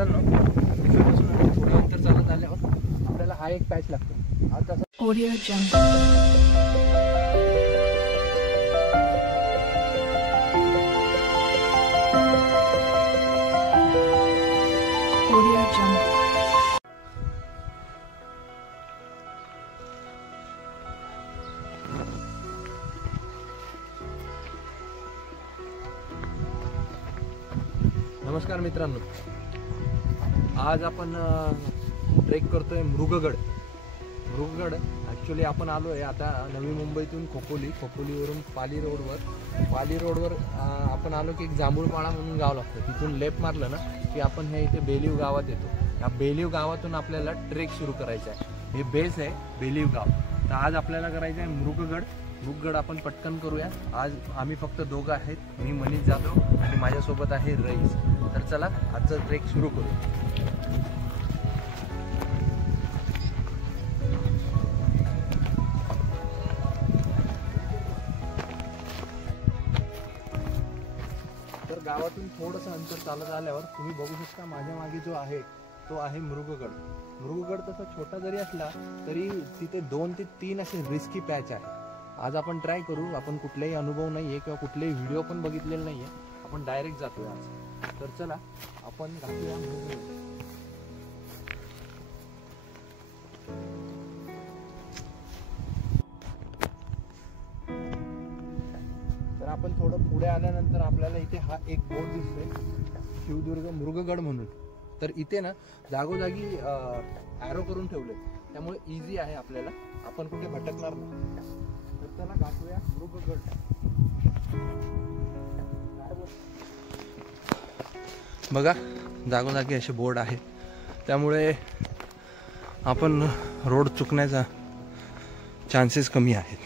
मित्रांनो, गुफेपासून थोडं अंतर चालत आल्यावर आपल्याला हा एक पॅच लागतो. आता ऑडिओ जंप. Audio jump. नमस्कार मित्रांनो, आज आपण ट्रेक करतोय मृगगड. ॲक्च्युली आपण आलो आहे आता नवी मुंबईतून खोपोलीवरून पाली रोडवर आपण आलो की एक जांभूळपाडा म्हणून गाव लागतं. तिथून लेफ्ट मारलं ना की आपण हे इथे बेलीव गावात येतो. या बेलीव गावातून आपल्याला ट्रेक सुरू करायचा आहे. हे बेस आहे बेलीव गाव. तर आज आपल्याला करायचं आहे मृगगड आपण पटकन करूया. आज आम्ही फक्त दोघं आहेत, मी मनीष जाधव आणि माझ्यासोबत आहे रईस. तर चला आजचं ट्रेक सुरू करू. तर गावातून थोडंसं अंतर चालत आल्यावर तुम्ही बघू शकता माझ्या मागे जो आहे तो आहे मृगगड. तसा छोटा जरी असला तरी तिथे 2 ते 3 असे रिस्की पॅच आहे. आज आपण ट्राय करू. आपण कुठलाही अनुभव नाहीये किंवा कुठलेही व्हिडिओ पण बघितलेले नाहीये. आपण डायरेक्ट जातोय आज. तर चला आपण घालूया मृगगड. तर आपण थोडं पुढे आल्यानंतर आपल्याला इथे हा एक बोर्ड दिसतोय, शिवदुर्ग मृगगड म्हणून. तर इथे ना जागोजागी ॲरो करून ठेवले, त्यामुळे इझी आहे आपल्याला, आपण कुठे भटकणार नाही. तर चला गाठूया मृगगड. बघा जागोजागी असे बोर्ड आहे, त्यामुळे आपण रोड चुकण्याचा चान्सेस कमी आहेत.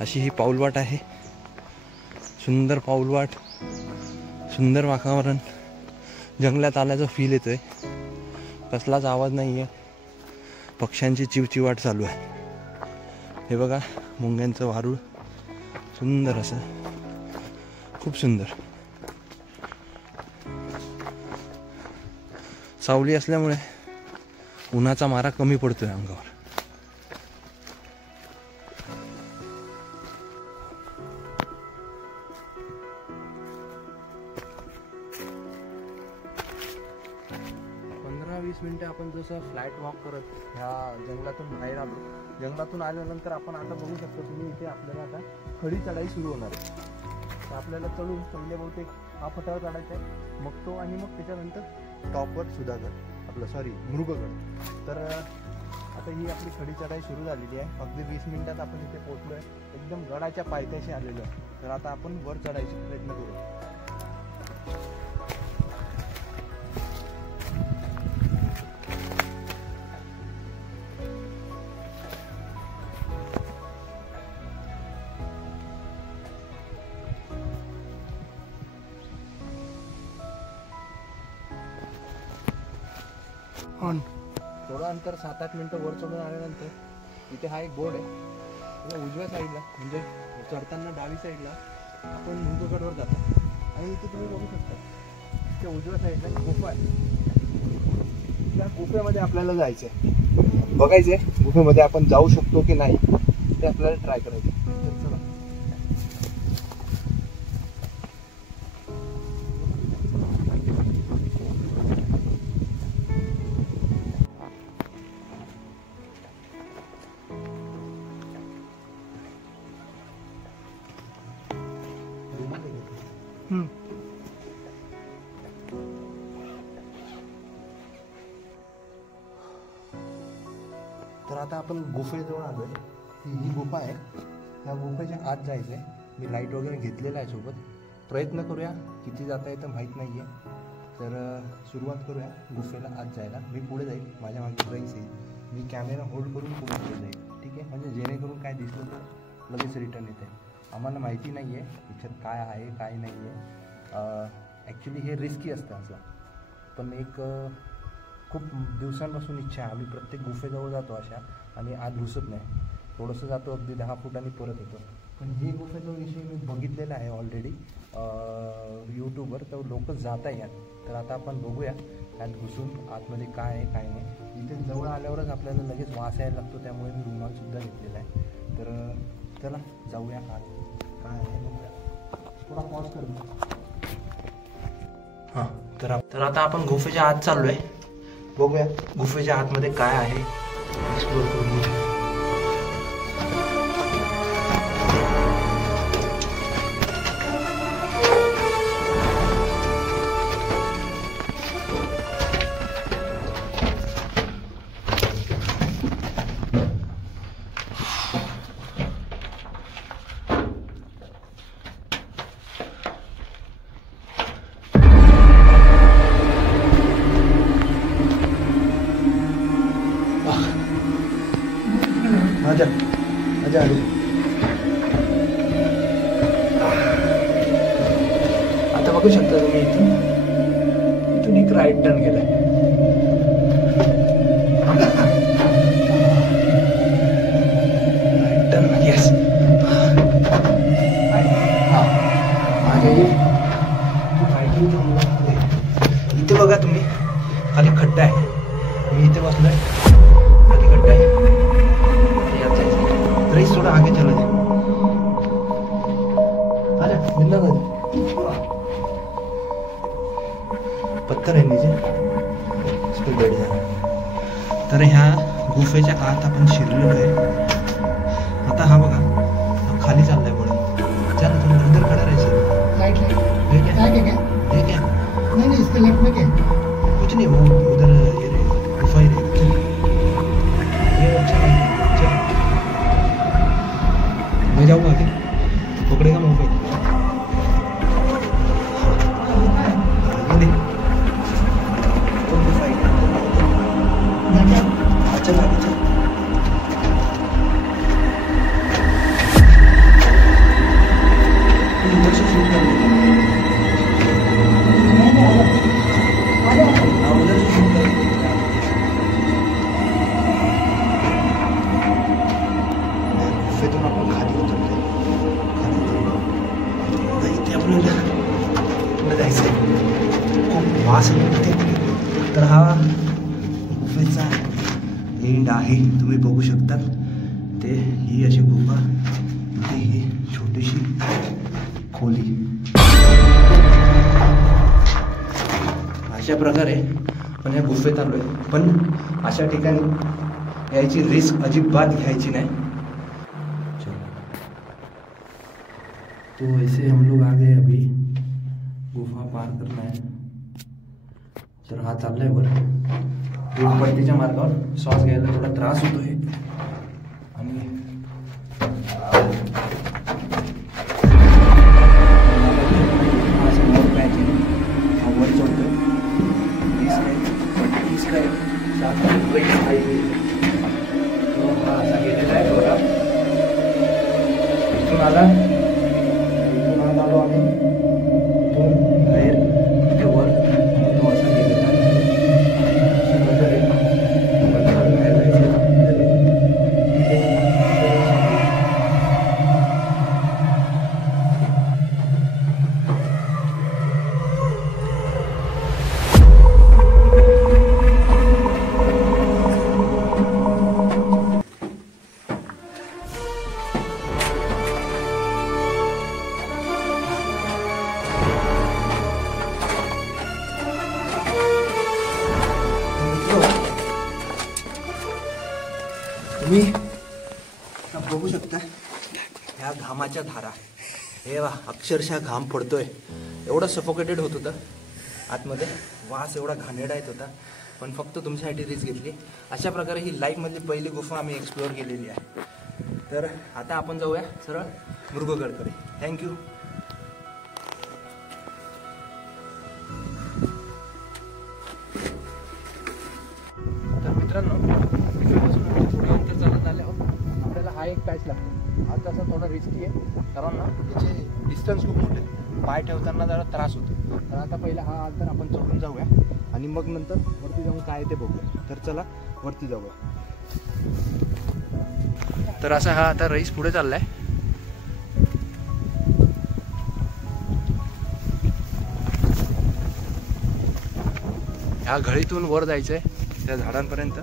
अशी ही पाऊलवाट आहे, सुंदर पाऊलवाट, सुंदर वातावरण, जंगलात आल्याचा फील येतोय. कसलाच आवाज नाही आहे, पक्ष्यांची चिवचिवाट चालू आहे. हे बघा मुंग्यांचं वारूळ, सुंदर असं, खूप सुंदर. सावली असल्यामुळे उन्हाचा मारा कमी पडतोय अंगावर. मिनिटं आपण जसं फ्लॅट वॉक करत ह्या जंगलातून बाहेर आलो. जंगलातून आल्यानंतर आपण आता बघू शकतो तुम्ही इथे आपल्याला आता खडी चढाई सुरू होणार आहे. तर आपल्याला चढून पहिले बहुतेक हा पठार चढायचा आहे, मग तो, आणि मग त्याच्यानंतर टॉपवर मृगगड. तर आता ही आपली खडी चढाई सुरू झालेली आहे. अगदी 20 मिनिटात आपण इथे पोहोचलो आहे, एकदम गडाच्या पायथ्याशी आलेलो आहे. तर आता आपण वर चढायचा प्रयत्न करू. थोडं अंतर 7-8 मिनिटं वर चढून आल्यानंतर इथे हा एक बोर्ड आहे. उजव्या साईडला म्हणजे चढताना डावी साईडला आपण मृगगडवर जातो. आणि इथे तुम्ही बघू शकता त्या उजव्या साईडला गुफा आहे. त्या गुफेमध्ये आपल्याला जायचं आहे, बघायचं आहे गुफेमध्ये आपण जाऊ शकतो की नाही ते आपल्याला ट्राय करायचं. चला. तर आता आपण गुफेजवळ आलोय. ही गुफा आहे, ह्या गुफेच्या आत जायचं आहे. मी लाईट वगैरे घेतलेला आहे सोबत. प्रयत्न करूया, किती जाता येतं माहीत नाही आहे. तर सुरुवात करूया गुफेला आत जायला. मी पुढे जाईल, माझ्या मागे रईस येईल. मी कॅमेरा होल्ड करून पुढे जाईल, ठीक आहे? म्हणजे जेणेकरून काय दिसलं तर लगेच रिटर्न येते. आम्हाला माहिती नाही आहे याच्यात काय आहे काय नाही आहे. ॲक्च्युली हे रिस्की असतं असं, पण एक खूप दिवसांपासून इच्छा आहे. आम्ही प्रत्येक गुफेजवळ जातो अशा, आणि आत घुसत नाही, थोडंसं जातो अगदी 10 फुटांनी परत येतो. पण हे गुफेचा विषय मी बघितलेला आहे ऑलरेडी यूट्यूबवर, तर लोक जात आहे यात. तर आता आपण बघूया त्यात घुसून आतमध्ये काय आहे काय नाही. इथे जवळ आल्यावरच आपल्याला लगेच वास यायला लागतो, त्यामुळे मी रुमालसुद्धा घेतलेला आहे. तर चला जाऊया आत काय आहे बघूया. थोडा पॉज कर. हां, तर आता आपण गुफेच्या आत चाललो आहे. बघूया गुफेच्या आतमध्ये काय आहे, एक्सप्लोर करून घेऊया. आजा आजा आजा. आता बघू शकता तुम्ही इथून एक राईट टर्न गेलाय. Right turn, yes. इथे बघा तुम्ही, खाली खड्डा आहे. मी इथे बसलोय, खाली खड्डा आहे. रईस थोड़ा आगे चला जाए. आजा मिलना था. पत्थर आहे नीचे, इस पर बैठ जाना. तर ह्या गुफेच्या आत आपण शिरलेलो आहे. आता हा बघा, हा खाली चाललाय पुढे. चल तुम अंदर खड़ा रहे. राइट ये क्या नहीं इसके लेफ्ट में क्या? कुछ नहीं, वो उधर ये रहे गुफा ही रहे. ये अच्छा है. मैं जाऊँगा आगे, पकड़ेगा मोबाइल. ये देख, चल आगे चल. उधर से शूट कर लेगा. उधर से शूट कर लेगा. गुफेतून आपण खाली उतरतोय. इथे आपल्याला पुढे जायचंय. खूप वास येते. तर हा गुफेचा एंड आहे, तुम्ही बघू शकता. ते ही अशी गुफा, इथे ही छोटीशी खोली. अशा प्रकारे पण या गुफेत आलोय. पण अशा ठिकाणी यायची रिस्क अजिबात घ्यायची नाही. तो ऐसे हम लोग आ गए. अभी गुफा पार करना है. तर हा चाललाय वर पट्टीच्या मार्गावर. श्वास घ्यायला थोडा त्रास होतोय. आणि वर चढतोय. हा असा गेलेला आहे थोडा. इथून आला आलो आम्ही. इथून बाहेर इथे वर तो असा गेलेला आहे. बाहेर तुम्ही बघू शकता ह्या घामाच्या धारा. हे अक्षरशः घाम पडतोय. एवढं सफोकेटेड होत होतं आतमध्ये. वास एवढा घाणेरडा येत होता. पण फक्त तुमच्यासाठी रिस्क घेतली. अशा प्रकारे ही लाईफमधली पहिली गुफा आम्ही एक्सप्लोअर केलेली आहे. तर आता आपण जाऊया सरळ मृगगडकडे. थँक्यू. तर मित्रांनो, थोडं अंतर चालत आल्यावर आपल्याला हा एक पॅच लागतो. हा तसा थोडा रिस्की आहे, कारण ना त्याचे डिस्टन्स खूप मोठे आहे. पाय ठेवताना जरा त्रास होतो. तर आता पहिला हा अंतर आपण चढून जाऊया आणि मग नंतर वरती जाऊन काय ते बघूया. तर चला वरती जाऊया. तर असा हा आता रईस पुढे चाललाय. ह्या घळीतून वर जायचंय त्या झाडांपर्यंत.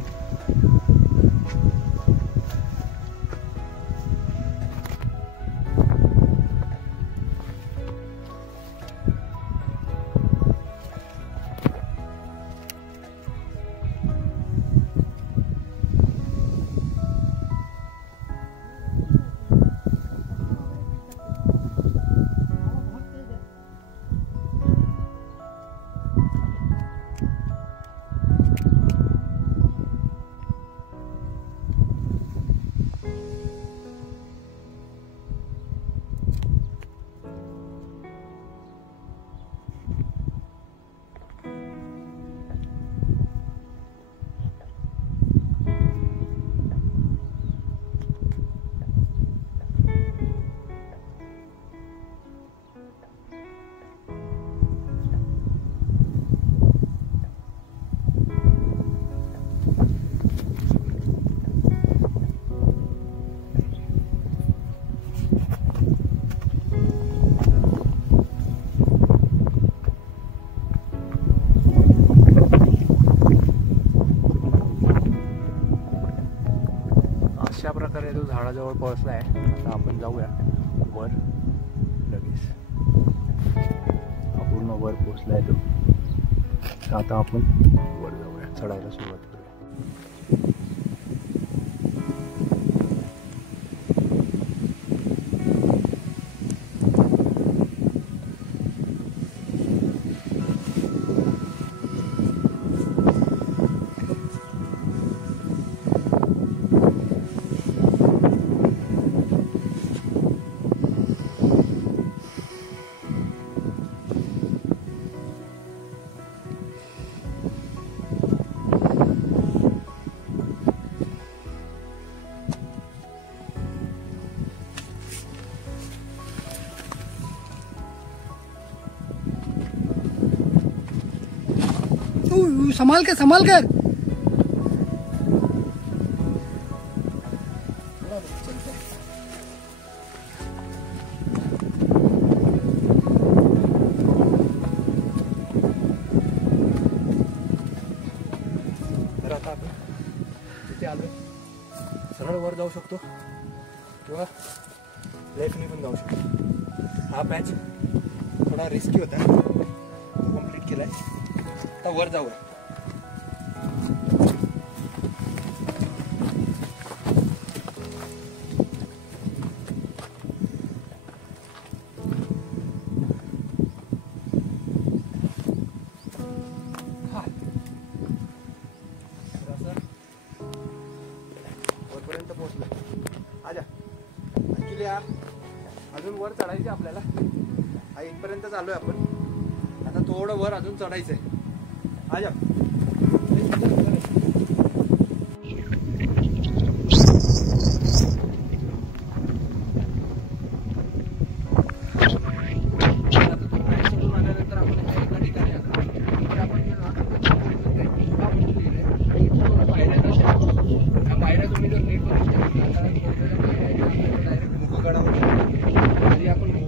अशा प्रकारे तो झाडाजवळ पोहोचला आहे. आता आपण जाऊया वर लगेच. पूर्ण वर पोहोचला आहे तो. आता आपण वर जाऊया, चढायला सुरुवात करूया. संभाल कर संभाल कर. तर आता आपण तिथे आलोय. सरळ वर जाऊ शकतो किंवा लेफ्टने पण जाऊ शकतो. हा पॅच थोडा रिस्की होता, कंप्लीट केलाय. आता वर जाऊया. वरपर्यंत पोहोचलो. आजा ऍक्च्युली अजून वर चढायचे आपल्याला. हा इथपर्यंत आलोय आपण. आता थोडं वर अजून चढायचंय. आजा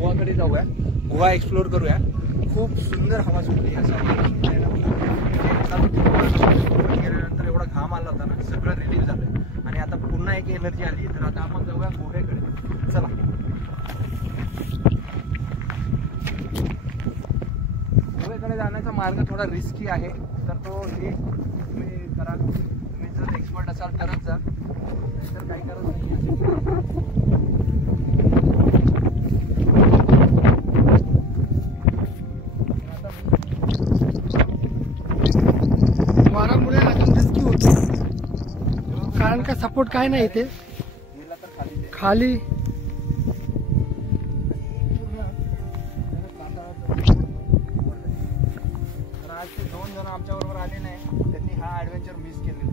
गुहाकडे जाऊया. गुहा एक्सप्लोर करूया. खूप सुंदर हवा सुटली. गेल्यानंतर एवढा घाम आला होता ना, सगळं रिलीफ झालं आणि आता पुन्हा एक एनर्जी आली. तर आता आपण जाऊया गुहेकडे. चला. गुहेकडे जाण्याचा मार्ग थोडा रिस्की आहे, तर तो नीट तुम्ही करा. तुम्ही जर एक्सपर्ट असाल तरच जा, नाहीतर काही करत नाही. वारामुळे अजून रिस्की होतो, कारण का सपोर्ट काय नाही इथे खाली. आज ते 2 जण आमच्या बरोबर आले नाही, त्यांनी हा ऍडव्हेंचर मिस केलेला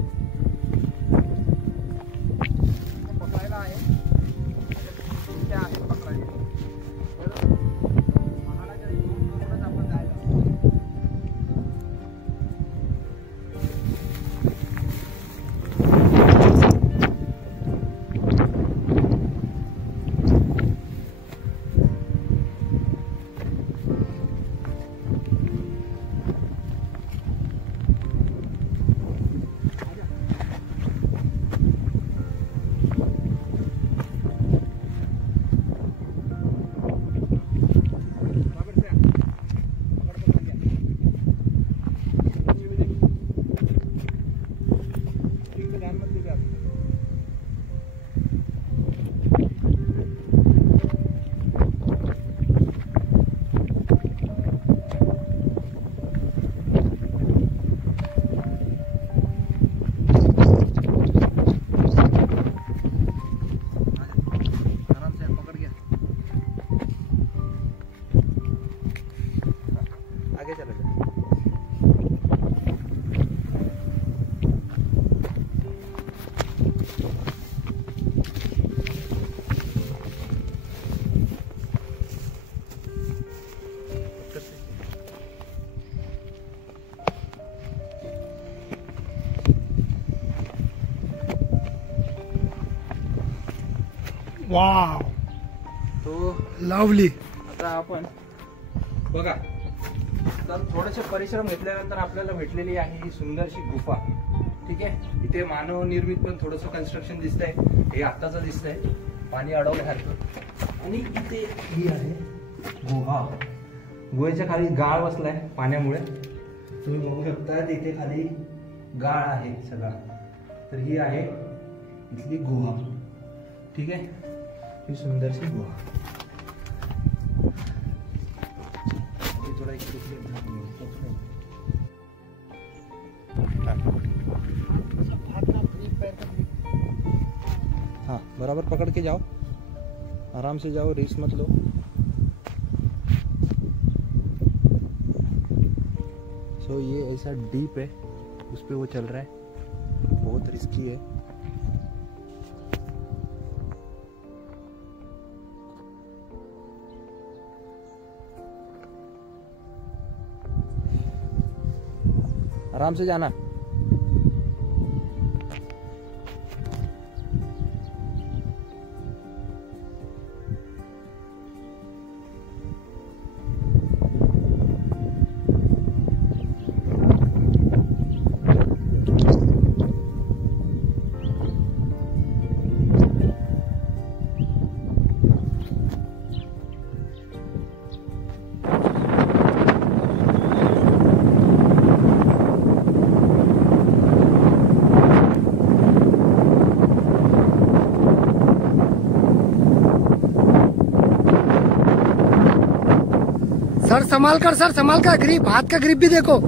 पकडायला आहे. ते आहे पकडायला. महालाच्या 2 किलोमीटर आपण जायला. वाव, तो लवली. आता आपण बघा, तर थोडेसे परिश्रम घेतल्यानंतर आपल्याला भेटलेली आहे ही सुंदरशी गुफा. ठीक आहे, इथे मानव निर्मित पण थोडंसं कन्स्ट्रक्शन दिसतंय, हे आत्ताचं दिसतंय पाणी अडवल्यासारखं. आणि इथे ही आहे गुहा. गुहेच्या खाली गाळ बसलाय पाण्यामुळे, तुम्ही बघू शकता इथे खाली गाळ आहे सगळा. तर ही आहे इथली गुहा. ठीक आहे, ही सुंदरशी गुहा. थोड़ा हाँ, बराबर पकड़ के जाओ, आराम से जाओ, रिस्क मत लो. सो ये ऐसा डीप है, उस पे वो चल रहा है, बहुत रिस्की है. आराम से जाना. सर संभाल कर, सर संभाल कर, ग्रिप, हाथ का ग्रिप भी देखो.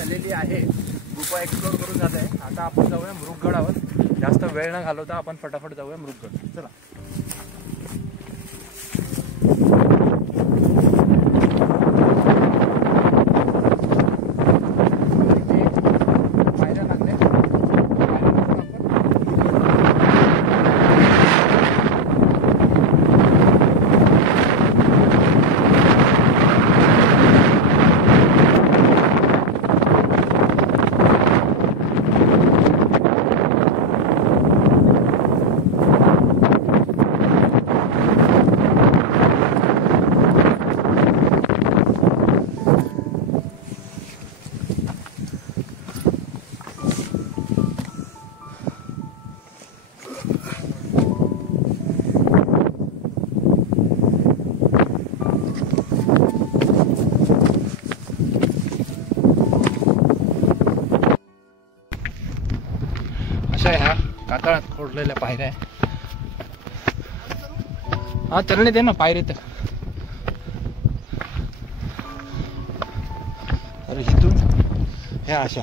झालेली आहे, गुफा एक्सप्लोर करून जात आहे. आता आपण जाऊया मृगगडावर. जास्त वेळ न घालवता आपण फटाफट जाऊया मृगगड. चला. पायऱ्या लागल्या. अशा ह्या कातळात खोडलेल्या पायऱ्या आहे. हा, चलने दे ना पायरी तर. अरे इथून ह्या अशा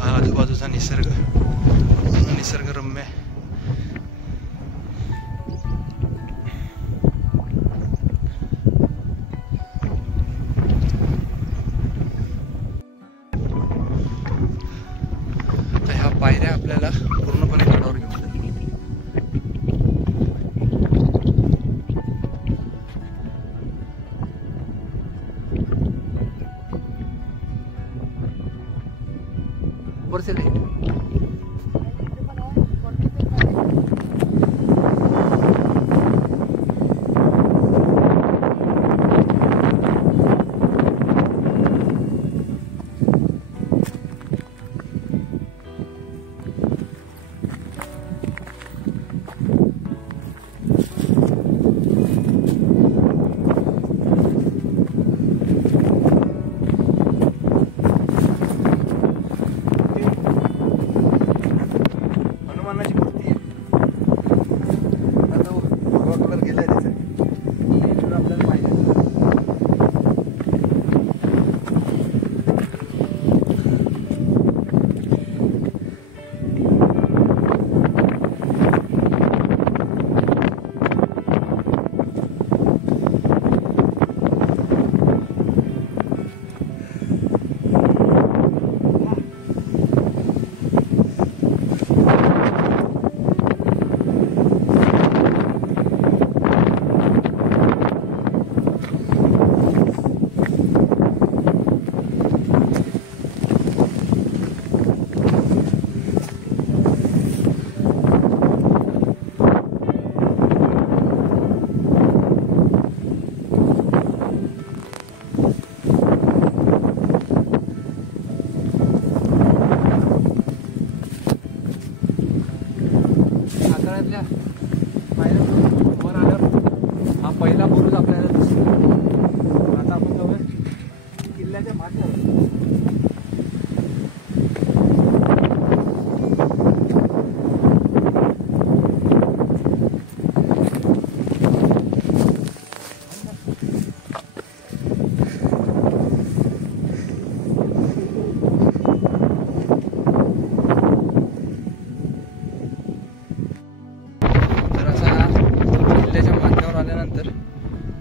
हा आजूबाजूचा निसर्गरम्य. तर ह्या पायऱ्या आपल्याला पूर्णपणे गडावर घेऊन जातील. ऊपर से ले.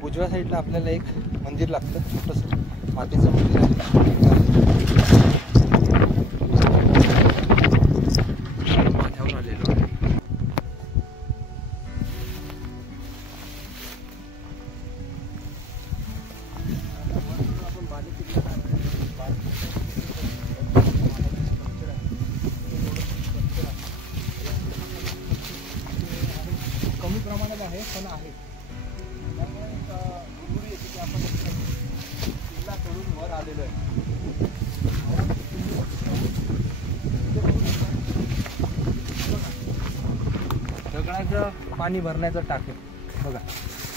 उजव्या साईडला आपल्याला एक मंदिर लागतं, छोटंसं मातीचं मंदिर आहे. माथ्यावर आलेलो आहे. कमी प्रमाणात आहे पण आहे. आपण किल्ला चढून वर आलेलो आहे. दगडाचं पाणी भरण्याचं टाके बघा,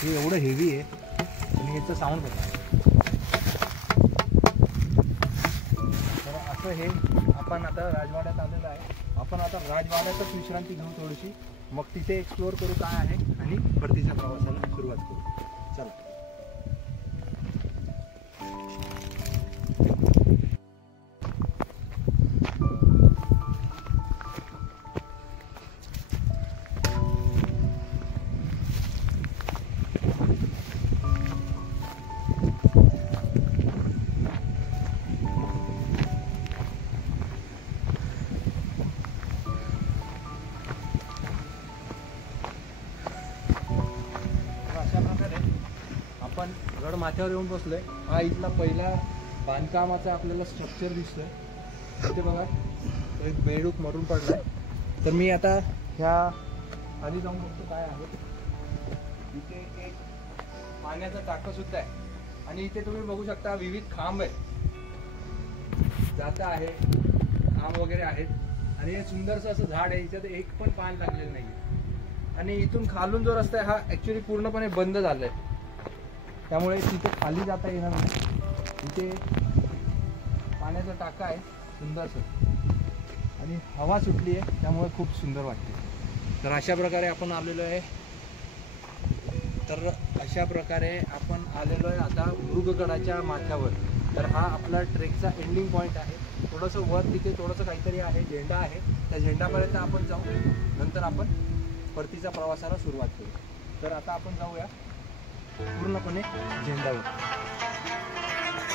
हे एवढं हेवी आहे आणि ह्याचं साऊंड बघा. तर असं हे आपण आता राजवाड्यात आलेलो आहे. आपण आता राजवाड्यातच विश्रांती घेऊ थोडीशी, मग तिथे एक्सप्लोअर करू काय आहे आणि परतीच्या प्रवासाला सुरुवात करू. चला. आपण गड माथ्यावर येऊन बसलोय. हा इथला पहिला बांधकामाचा आपल्याला स्ट्रक्चर दिसतोय. इथे बघा एक बेडूक मरून पडलाय. तर मी आता ह्या खाली जाऊन बघतो काय आहे. इथे एक पाण्याचा टाका सुद्धा आहे आणि इथे तुम्ही बघू शकता विविध खांब आहेत, जाता आहे, खांब वगैरे आहेत आणि हे सुंदरसं असं झाड आहे. इथे एक पण पान लागलेलं नाही आणि इथून खालून जो रस्ता आहे हा ऍक्च्युली पूर्णपणे बंद झालाय, त्यामुळे तिथे खाली जाता येणार नाही. इथे पाण्याचा टाका आहे सुंदरसं आणि हवा सुटली आहे, त्यामुळे खूप सुंदर वाटते. तर अशा प्रकारे आपण आलेलो आहे. आता मृगगडाच्या माथ्यावर. तर हा आपला ट्रेकचा एंडिंग पॉईंट आहे. थोडंसं वर तिथे थोडंसं काहीतरी आहे, झेंडा आहे, त्या झेंडापर्यंत आपण जाऊ, नंतर आपण परतीच्या प्रवासाला सुरुवात करू. तर आता आपण जाऊया पूर्णपणे झेंडावर.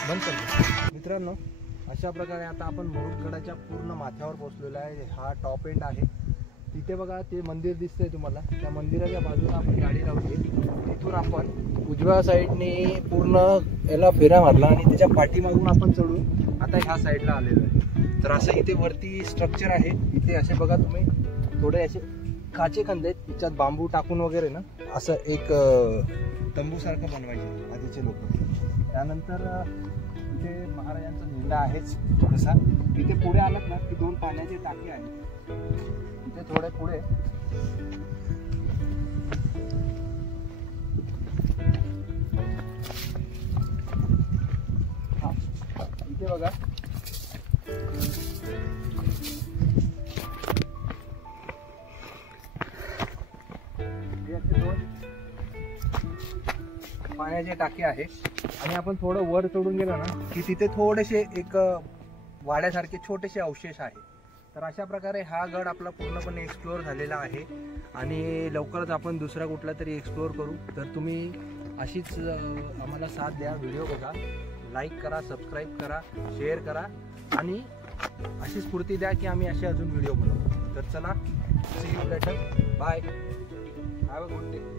बंद करतो. मित्रांनो, अशा प्रकारे आता आपण मृगगडाच्या पूर्ण माथ्यावर पोहोचलेलो आहे. हा टॉप एंड आहे. तिथे बघा ते मंदिर दिसतंय तुम्हाला, त्या मंदिराच्या बाजूला आपण गाडी लावली. तिथून आपण उजव्या साईडने पूर्ण याला फेऱ्या मारला आणि त्याच्या पाठीमागून आपण चढून आता ह्या साईडला आलेलो आहे. तर असं इथे वरती स्ट्रक्चर आहे. इथे असे बघा तुम्ही थोडे असे काचे खंद आहेत, त्याच्यात बांबू टाकून वगैरे ना असं एक तंबूसारखं बनवायचे आधीचे लोक. त्यानंतर इथे महाराजांचा झेंडा आहेच थोडासा. इथे पुढे आलात ना की 2 पाण्याचे टाके आहेत. इथे थोडे पुढे इथे बघा पाण्याचे टाके आहे. आणि आपण थोडं वर चढून गेलो ना की तिथे थोडेसे एक वाड्यासारखे छोटेसे अवशेष आहे. तर अशा प्रकारे हा गड आपला पूर्णपणे एक्सप्लोअर झालेला आहे आणि लवकरच आपण दुसरा कुठला तरी एक्सप्लोअर करू. तर तुम्ही अशीच आम्हाला साथ द्या. व्हिडिओ बघा, लाईक करा, सबस्क्राईब करा, शेअर करा आणि अशी स्फूर्ती द्या की आम्ही असे अजून व्हिडिओ बनवू. तर चला, see you later, bye, have a good day.